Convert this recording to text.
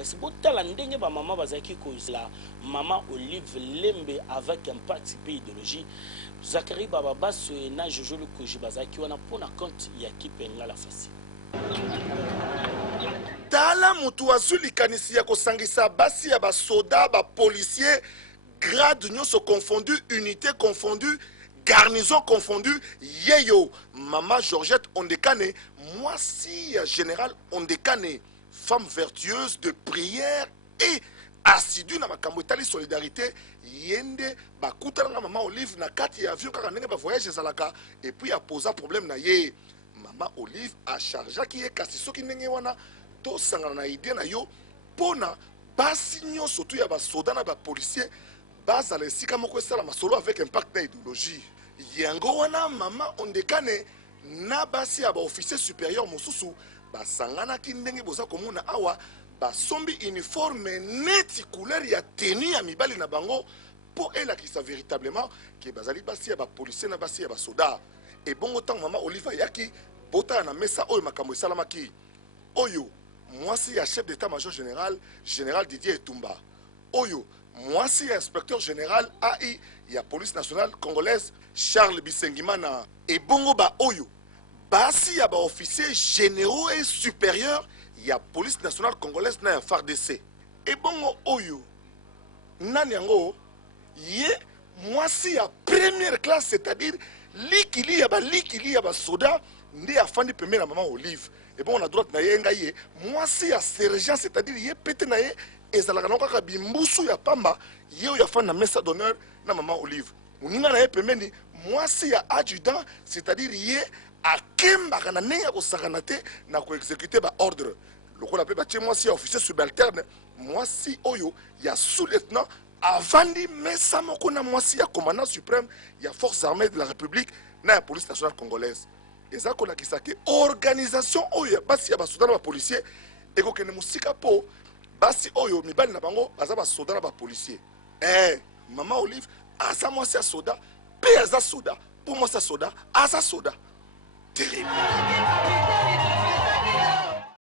makasi botala ndenge ba mama bazaki kozla Maman Olive Lembe avec un parti idéologie Zakari Baba Basso na Jojo le Koji bazaki wana pona compte ya kipenga la fasi tala mutu azuli kanisi ya kosangisa basi ya ba soda ba policier grade nyonso confondu unité confondue garnison confondue yeyo Maman Georgette Ondekane moisi général Ondekane femme vertueuse de prière et assidue na makambo etali solidarité yende bakutana Maman Olive na kati ya avion kaka ndenge ba voyage ezalaka et puis a posa problème na ye Maman Olive a chargé ki ye kasi soki ndenge wana to sangana na idée na yo pona basi nyonso tu ya ba soda na ba policier bazala esika moko esala masolo avec impact na idéologie yango wana Maman Ondekane na basi ya ba officier supérieur mosusu basanganaki ndenge boza komona awa basombi uniforme neti couleur ya tenue ya mibali na bango po elakisa véritablement ke bazali basi ya ba policier na basi ya ba soda et bongo tant Maman Olive yaki bota na mesa oyo makambo esalamaki oyo mwasi ya chef d'état-major général Didier Etumba oyo mwasi ya inspecteur général AI ya police nationale congolaise Charles Bisengimana et bongo ba oyo basi ya ba officiers généraux et supérieurs ya police nationale congolaise na ya FARDC et bongo oyo nani yango ye mwasi ya première classe c'est-à-dire likili ya ba soda nde afandi pembe na Maman Olive et bon on a droite na ye ngaye mwasi ya sergent c'est-à-dire ye pete na ye ezalaka na kaka bimbusu ya pamba ye ya fandi na mesa d'honneur na Maman Olive uninga na ye pembeni mwasi ya adjudant c'est-à-dire ye akembaka na ndenge ya kosakana te na koexécuter ba ordre lokola mpe batie mwasi ya officier subalterne mwasi oyo ya sous-lieutenant avandi mesa moko na mwasi ya commandant suprême ya forces armées de la République na ya police nationale congolaise eza kolakisa ke organisation oyo ya basi ya basoda na bapolicier ekokende mosika mpo basi oyo mibali na bango baza basoda na bapolicier Maman Olive aza mwasi ya soda mpe aza soda mpo mwasi ya soda aza soda terrible